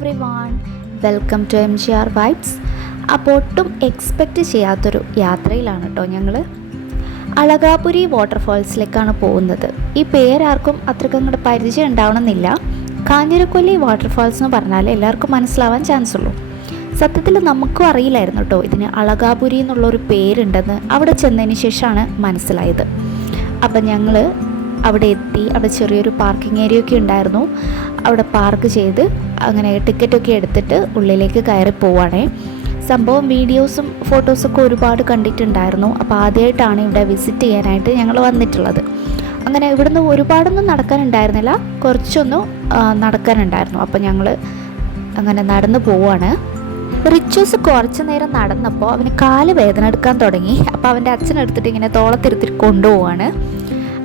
Everyone, welcome to MGR vibes. അപ്പോൾ ഒട്ടും expect ചെയ്യാത്തൊരു യാത്രയിലാണ് കേട്ടോ ഞങ്ങൾ. അളകാപുരി വാട്ടർഫാൾസിലേക്കാണ് പോകുന്നത്. ഈ പേരാർക്കും അത്രയ്ക്ക് അങ്ങോട്ട് പരിചയം ഉണ്ടാവണമെന്നില്ല. കാഞ്ഞിരക്കൊല്ലി വാട്ടർഫാൾസ് എന്ന് പറഞ്ഞാൽ എല്ലാവർക്കും മനസ്സിലാവാൻ ചാൻസ് ഉള്ളൂ. സത്യത്തിൽ നമുക്കും അറിയില്ലായിരുന്നു കേട്ടോ ഇതിന് അളകാപുരി എന്നുള്ളൊരു പേരുണ്ടെന്ന് അവിടെ ചെന്നതിന് ശേഷമാണ് മനസ്സിലായത്. അപ്പം ഞങ്ങൾ അവിടെ എത്തി. അവിടെ ചെറിയൊരു പാർക്കിംഗ് ഏരിയ ഒക്കെ ഉണ്ടായിരുന്നു. അവിടെ പാർക്ക് ചെയ്ത് അങ്ങനെ ടിക്കറ്റൊക്കെ എടുത്തിട്ട് ഉള്ളിലേക്ക് കയറി പോവുകയാണേ. സംഭവം വീഡിയോസും ഫോട്ടോസൊക്കെ ഒരുപാട് കണ്ടിട്ടുണ്ടായിരുന്നു. അപ്പോൾ ആദ്യമായിട്ടാണ് ഇവിടെ വിസിറ്റ് ചെയ്യാനായിട്ട് ഞങ്ങൾ വന്നിട്ടുള്ളത്. അങ്ങനെ ഇവിടുന്ന് ഒരുപാടൊന്നും നടക്കാനുണ്ടായിരുന്നില്ല, കുറച്ചൊന്നും നടക്കാനുണ്ടായിരുന്നു. അപ്പോൾ ഞങ്ങൾ അങ്ങനെ നടന്നു പോവുകയാണ്. റിച്ചൂസ് കുറച്ച് നേരം നടന്നപ്പോൾ അവന് കാല് വേദന എടുക്കാൻ തുടങ്ങി. അപ്പോൾ അവൻ്റെ അച്ഛനെടുത്തിട്ട് ഇങ്ങനെ തോളത്തിരുത്തിട്ട് കൊണ്ടുപോവാണ്.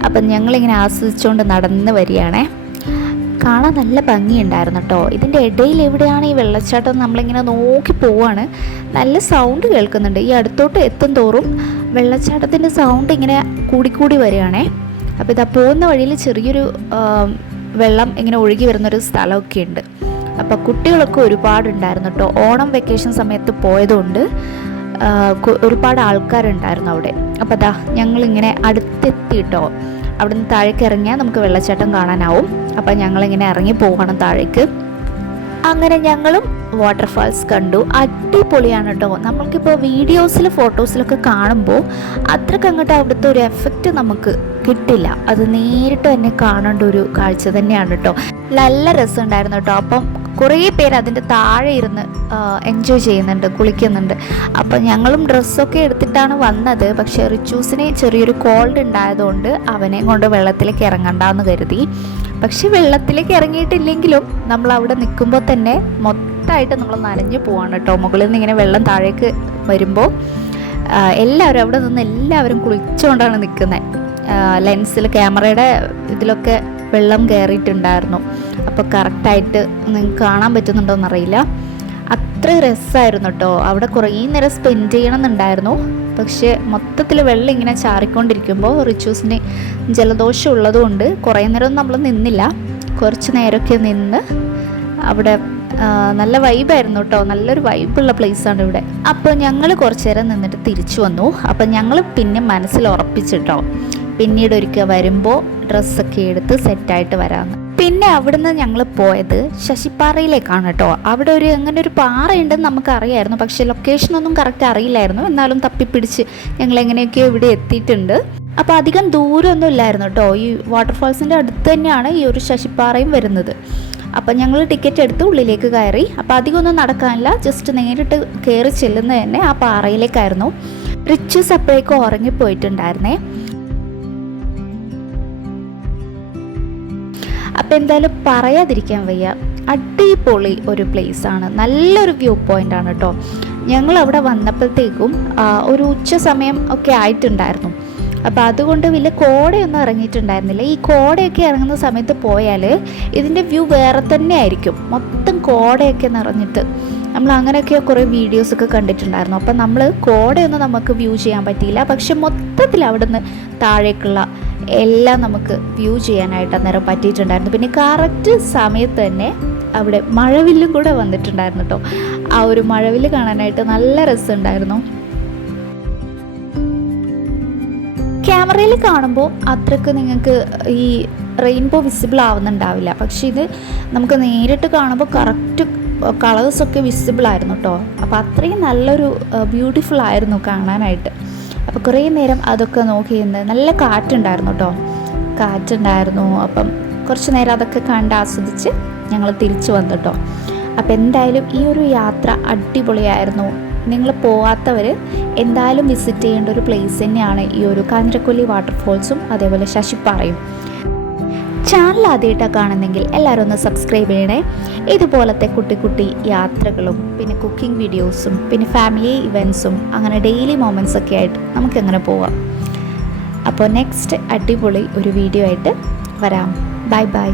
അപ്പം ഞങ്ങളിങ്ങനെ ആസ്വദിച്ചുകൊണ്ട് നടന്ന് വരികയാണേ. കാണാൻ നല്ല ഭംഗിയുണ്ടായിരുന്നു കേട്ടോ. ഇതിൻ്റെ ഇടയിൽ എവിടെയാണ് ഈ വെള്ളച്ചാട്ടം നമ്മളിങ്ങനെ നോക്കി പോവാണ്. നല്ല സൗണ്ട് കേൾക്കുന്നുണ്ട്. ഈ അടുത്തോട്ട് എത്തും തോറും വെള്ളച്ചാട്ടത്തിൻ്റെ സൗണ്ട് ഇങ്ങനെ കൂടിക്കൂടി വരികയാണേ. അപ്പോൾ ഇതാ പോകുന്ന വഴിയിൽ ചെറിയൊരു വെള്ളം ഇങ്ങനെ ഒഴുകി വരുന്നൊരു സ്ഥലമൊക്കെ ഉണ്ട്. അപ്പോൾ കുട്ടികളൊക്കെ ഒരുപാടുണ്ടായിരുന്നു കേട്ടോ. ഓണം വെക്കേഷൻ സമയത്ത് പോയതുകൊണ്ട് ഒരുപാട് ആൾക്കാരുണ്ടായിരുന്നു അവിടെ. അപ്പോൾ അതാ ഞങ്ങളിങ്ങനെ അടുത്തെത്തി കേട്ടോ. അവിടെ നിന്ന് താഴേക്ക് ഇറങ്ങിയാൽ നമുക്ക് വെള്ളച്ചാട്ടം കാണാനാവും. അപ്പം ഞങ്ങളിങ്ങനെ ഇറങ്ങി പോകണം താഴേക്ക്. അങ്ങനെ ഞങ്ങളും വാട്ടർഫാൾസ് കണ്ടു. അടിപൊളിയാണ് കേട്ടോ. നമ്മൾക്കിപ്പോൾ വീഡിയോസിൽ ഫോട്ടോസിലൊക്കെ കാണുമ്പോൾ അത്രയ്ക്ക് അങ്ങോട്ട് അവിടുത്തെ ഒരു എഫക്റ്റ് നമുക്ക് കിട്ടില്ല. അത് നേരിട്ട് തന്നെ കാണേണ്ട ഒരു കാഴ്ച തന്നെയാണ് കേട്ടോ. നല്ല രസമുണ്ടായിരുന്നു കേട്ടോ. അപ്പം കുറേ പേര് അതിൻ്റെ താഴെ ഇരുന്ന് എൻജോയ് ചെയ്യുന്നുണ്ട്, കുളിക്കുന്നുണ്ട്. അപ്പം ഞങ്ങളും ഡ്രസ്സൊക്കെ എടുത്തിട്ടാണ് വന്നത്. പക്ഷേ റിച്ചൂസിന് ചെറിയൊരു കോൾഡ് ഉണ്ടായതുകൊണ്ട് അവനെയും കൊണ്ട് വെള്ളത്തിലേക്ക് ഇറങ്ങണ്ടെന്ന് കരുതി. പക്ഷെ വെള്ളത്തിലേക്ക് ഇറങ്ങിയിട്ടില്ലെങ്കിലും നമ്മൾ അവിടെ നിൽക്കുമ്പോൾ തന്നെ മൊത്തമായിട്ട് നമ്മൾ നനഞ്ഞു പോവാണ് കേട്ടോ. മുകളിൽ നിന്ന് ഇങ്ങനെ വെള്ളം താഴേക്ക് വരുമ്പോൾ എല്ലാവരും അവിടെ നിന്ന് എല്ലാവരും കുളിച്ചുകൊണ്ടാണ് നിൽക്കുന്നത്. ലെൻസിൽ ക്യാമറയുടെ ഇതിലൊക്കെ വെള്ളം കയറിയിട്ടുണ്ടായിരുന്നു. അപ്പോൾ കറക്റ്റായിട്ട് നിങ്ങൾക്ക് കാണാൻ പറ്റുന്നുണ്ടോയെന്നറിയില്ല. അത്ര രസമായിരുന്നു കേട്ടോ. അവിടെ കുറേ നേരം സ്പെൻഡ് ചെയ്യണമെന്നുണ്ടായിരുന്നു. പക്ഷേ മൊത്തത്തിൽ വെള്ളം ഇങ്ങനെ ചാറിക്കൊണ്ടിരിക്കുമ്പോൾ റിച്ചൂസിന് ജലദോഷം ഉള്ളതുകൊണ്ട് കുറേ നേരമൊന്നും നമ്മൾ നിന്നില്ല. കുറച്ച് നേരമൊക്കെ നിന്ന് അവിടെ നല്ല വൈബായിരുന്നു കേട്ടോ. നല്ലൊരു വൈബുള്ള പ്ലേസാണ് ഇവിടെ. അപ്പോൾ ഞങ്ങൾ കുറച്ച് നേരം നിന്നിട്ട് തിരിച്ചു വന്നു. അപ്പം ഞങ്ങൾ പിന്നെ മനസ്സിൽ ഉറപ്പിച്ചിട്ടോ പിന്നീട് ഒരിക്കൽ വരുമ്പോൾ ഡ്രസ്സൊക്കെ എടുത്ത് സെറ്റായിട്ട് വരാമെന്ന്. പിന്നെ അവിടുന്ന് ഞങ്ങൾ പോയത് ശശിപ്പാറയിലേക്കാണ് കേട്ടോ. അവിടെ അങ്ങനെ ഒരു പാറയുണ്ടെന്ന് നമുക്കറിയായിരുന്നു. പക്ഷേ ലൊക്കേഷനൊന്നും കറക്റ്റ് അറിയില്ലായിരുന്നു. എന്നാലും തപ്പിപ്പിടിച്ച് ഞങ്ങൾ എങ്ങനെയൊക്കെയോ ഇവിടെ എത്തിയിട്ടുണ്ട്. അപ്പോൾ അധികം ദൂരമൊന്നും ഇല്ലായിരുന്നു കേട്ടോ. ഈ വാട്ടർഫാൾസിൻ്റെ അടുത്ത് തന്നെയാണ് ഈ ഒരു ശശിപ്പാറയും വരുന്നത്. അപ്പം ഞങ്ങൾ ടിക്കറ്റ് എടുത്ത് ഉള്ളിലേക്ക് കയറി. അപ്പോൾ അധികമൊന്നും നടക്കാനില്ല, ജസ്റ്റ് നേരിട്ട് കയറി ചെല്ലുന്നത് തന്നെ ആ പാറയിലേക്കായിരുന്നു. റിച്ചൂസ് അപ്പോഴേക്കും ഉറങ്ങിപ്പോയിട്ടുണ്ടായിരുന്നേ. അപ്പോൾ എന്തായാലും പറയാതിരിക്കാൻ വയ്യ, അടിപൊളി ഒരു പ്ലേസാണ്. നല്ലൊരു വ്യൂ പോയിൻ്റാണ് കേട്ടോ. ഞങ്ങൾ അവിടെ വന്നപ്പോഴത്തേക്കും ഒരു ഉച്ച സമയം ഒക്കെ ആയിട്ടുണ്ടായിരുന്നു. അപ്പോൾ അതുകൊണ്ട് വലിയ കോടയൊന്നും ഇറങ്ങിയിട്ടുണ്ടായിരുന്നില്ല. ഈ കോടയൊക്കെ ഇറങ്ങുന്ന സമയത്ത് പോയാൽ ഇതിൻ്റെ വ്യൂ വേറെ തന്നെ ആയിരിക്കും. മൊത്തം കോടയൊക്കെ നിറഞ്ഞിട്ട് നമ്മൾ അങ്ങനെയൊക്കെ കുറേ വീഡിയോസൊക്കെ കണ്ടിട്ടുണ്ടായിരുന്നു. അപ്പം നമ്മൾ കോടയൊന്നും നമുക്ക് വ്യൂ ചെയ്യാൻ പറ്റിയില്ല. പക്ഷെ മൊത്തത്തിൽ അവിടെ നിന്ന് താഴേക്കുള്ള എല്ലാം നമുക്ക് വ്യൂ ചെയ്യാനായിട്ട് അന്നേരം പറ്റിയിട്ടുണ്ടായിരുന്നു. പിന്നെ കറക്റ്റ് സമയത്ത് തന്നെ അവിടെ മഴവില്ലും കൂടെ വന്നിട്ടുണ്ടായിരുന്നു കേട്ടോ. ആ ഒരു മഴവില്ല് കാണാനായിട്ട് നല്ല രസമുണ്ടായിരുന്നു. ക്യാമറയിൽ കാണുമ്പോൾ അത്രയ്ക്ക് നിങ്ങൾക്ക് ഈ റെയിൻബോ വിസിബിൾ ആവുന്നുണ്ടാവില്ല. പക്ഷേ ഇത് നമുക്ക് നേരിട്ട് കാണുമ്പോൾ കറക്റ്റ് കളേഴ്സൊക്കെ വിസിബിൾ ആയിരുന്നു കേട്ടോ. അപ്പോൾ അത്രയും നല്ലൊരു ബ്യൂട്ടിഫുൾ ആയിരുന്നു കാണാനായിട്ട്. അപ്പോൾ കുറേ നേരം അതൊക്കെ നോക്കി നിന്ന് നല്ല കാറ്റുണ്ടായിരുന്നു കേട്ടോ. കാറ്റുണ്ടായിരുന്നു. അപ്പം കുറച്ച് നേരം അതൊക്കെ കണ്ട് ആസ്വദിച്ച് ഞങ്ങൾ തിരിച്ചു വന്നു കേട്ടോ. അപ്പോൾ എന്തായാലും ഈ ഒരു യാത്ര അടിപൊളിയായിരുന്നു. നിങ്ങൾ പോവാത്തവർ എന്തായാലും വിസിറ്റ് ചെയ്യേണ്ട ഒരു പ്ലേസ് തന്നെയാണ് ഈ ഒരു കാഞ്ഞിരക്കൊല്ലി വാട്ടർഫാൾസും അതേപോലെ ശശിപ്പാറയും. ചാനൽ ആദ്യമായിട്ടാണ് കാണുന്നെങ്കിൽ എല്ലാവരും ഒന്ന് സബ്സ്ക്രൈബ് ചെയ്യണേ. ഇതുപോലത്തെ കുട്ടി കുട്ടി യാത്രകളും പിന്നെ കുക്കിംഗ് വീഡിയോസും പിന്നെ ഫാമിലി ഇവൻറ്റ്സും അങ്ങനെ ഡെയിലി മൊമെൻറ്റ്സൊക്കെ ആയിട്ട് നമുക്കങ്ങനെ പോവാം. അപ്പോൾ നെക്സ്റ്റ് അടിപൊളി ഒരു വീഡിയോ ആയിട്ട് വരാം. Bye bye.